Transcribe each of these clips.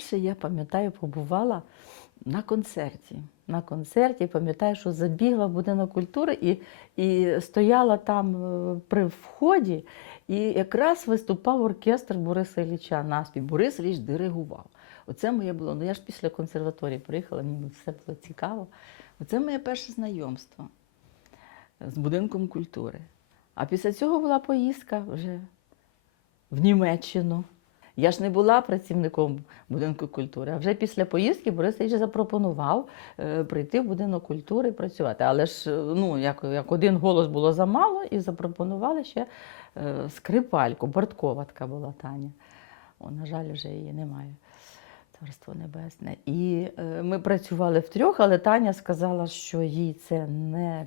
Вперше я пам'ятаю, побувала на концерті. На концерті пам'ятаю, що забігла в будинок культури і, і стояла там е, при вході, і якраз виступав оркестр Бориса Ілліча наспів. Борис Ілліч диригував. Оце моє було. Ну я ж після консерваторії приїхала, мені все було цікаво. Оце моє перше знайомство з будинком культури. А після цього була поїздка вже в Німеччину. Я ж не була працівником будинку культури, а вже після поїздки Борис Ілліч запропонував е, прийти в будинок культури і працювати. Але ж е, ну, як, як один голос було замало, і запропонували ще е, скрипальку. Барткова така була Таня. О, на жаль, вже її немає. Царство Небесне. І ми працювали втрьох, але Таня сказала, що їй це не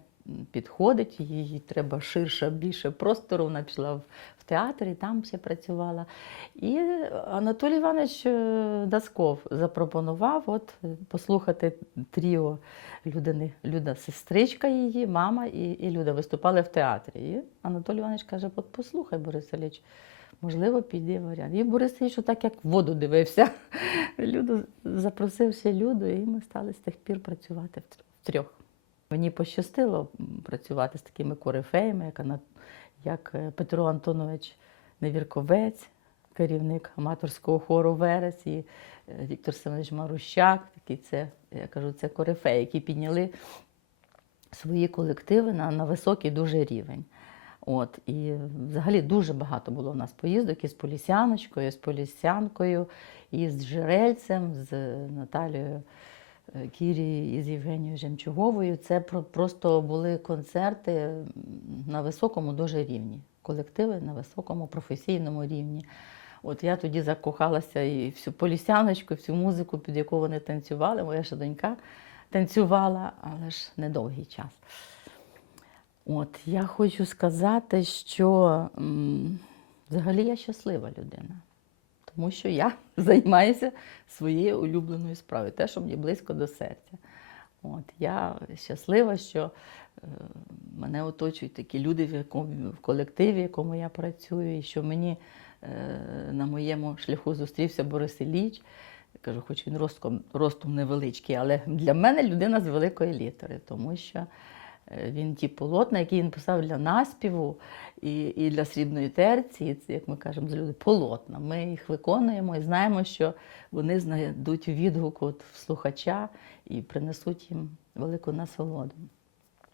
підходить, їй треба ширше, більше простору. Вона пішла в, театр і там ще працювала. І Анатолій Іванович е, Дасков запропонував от, е, послухати тріо Людини, Люда, сестричка її, мама і, і Люда виступали в театрі. І Анатолій Іванович каже: от послухай, Борис Ілліч, можливо, піде варіант. І Борис Ілліч так як в воду дивився. Люду запросив ще Люду, і ми стали з тих пір працювати в тр- втрьох. Мені пощастило працювати з такими корифеями, як, е, Петро Антонович Невірковець, керівник аматорського хору Верес, і е, Віктор Семенович Марущак. Такі це, я кажу, це корифеї, які підняли свої колективи на, на високий дуже рівень. От, і взагалі дуже багато було у нас поїздок із Полісяночкою, з Полісянкою, і з Жирельцем, з Наталією е, Кірі і з Євгенією Жемчуговою. Це просто були концерти на високому дуже рівні, колективи на високому професійному рівні. От я тоді закохалася і всю полісяночку, всю музику, під яку вони танцювали. Моя ще донька танцювала, але ж недовгий час. От я хочу сказати, що взагалі я щаслива людина, тому що я займаюся своєю улюбленою справою, те, що мені близько до серця. От я щаслива, що е, мене оточують такі люди, в якому в колективі, в якому я працюю, і що мені е, на моєму шляху зустрівся Борис Ілліч. Я кажу, хоч він ростом, ростом невеличкий, але для мене людина з великої літери, тому що він ті полотна, які він писав для наспіву і, і для срібної терції, це, як ми кажемо, з люди полотна. Ми їх виконуємо і знаємо, що вони знайдуть відгук от в слухача і принесуть їм велику насолоду.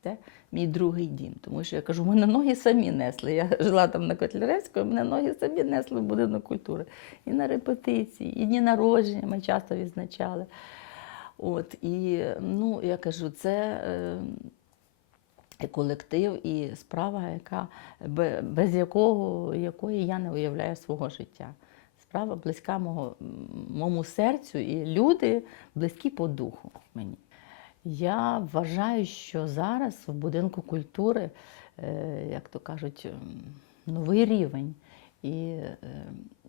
Це мій другий дім, тому що я кажу, мене ноги самі несли. Я жила там на Котляревському, мене ноги самі несли в будинок культури. І на репетиції, і дні народження ми часто відзначали. От, і ну, я кажу, це е, і колектив і справа, яка, без якого, якої я не уявляю свого життя. Справа близька мого, моєму серцю, і люди близькі по духу мені. Я вважаю, що зараз в будинку культури, е, як то кажуть, новий рівень. І е,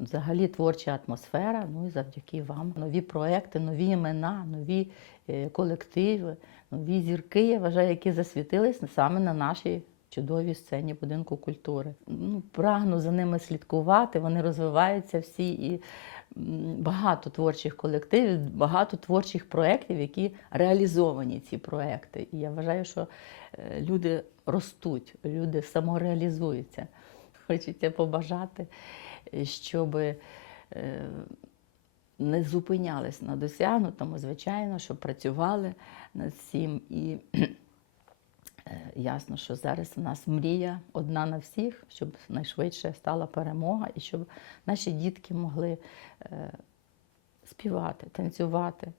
взагалі творча атмосфера, ну і завдяки вам. Нові проекти, нові імена, нові е, колективи, нові зірки, я вважаю, які засвітились саме на нашій чудовій сцені будинку культури. Ну, прагну за ними слідкувати, вони розвиваються всі і багато творчих колективів, багато творчих проєктів, які реалізовані ці проекти. І я вважаю, що е, люди ростуть, люди самореалізуються. Хочеться побажати, щоб е, не зупинялись на досягнутому, звичайно, щоб працювали над цим. І е, ясно, що зараз у нас мрія одна на всіх, щоб найшвидше стала перемога і щоб наші дітки могли е, співати, танцювати,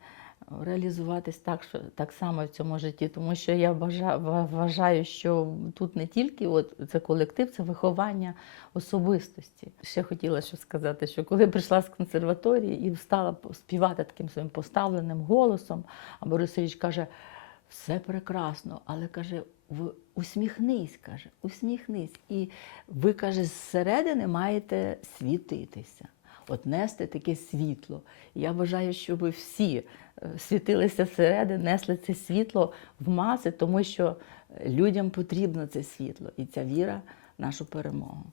реалізуватись так, що, так само в цьому житті. Тому що я вважаю, що тут не тільки от, це колектив, це виховання особистості. Ще хотіла що сказати, що коли прийшла з консерваторії і стала співати таким своїм поставленим голосом, а Борис Ілліч каже, все прекрасно, але каже, усміхнись, каже, усміхнись. І ви, каже, зсередини маєте світитися, от таке світло. Я бажаю, щоб ви всі е, світилися зсередини, несли це світло в маси, тому що е, людям потрібно це світло і ця віра в нашу перемогу.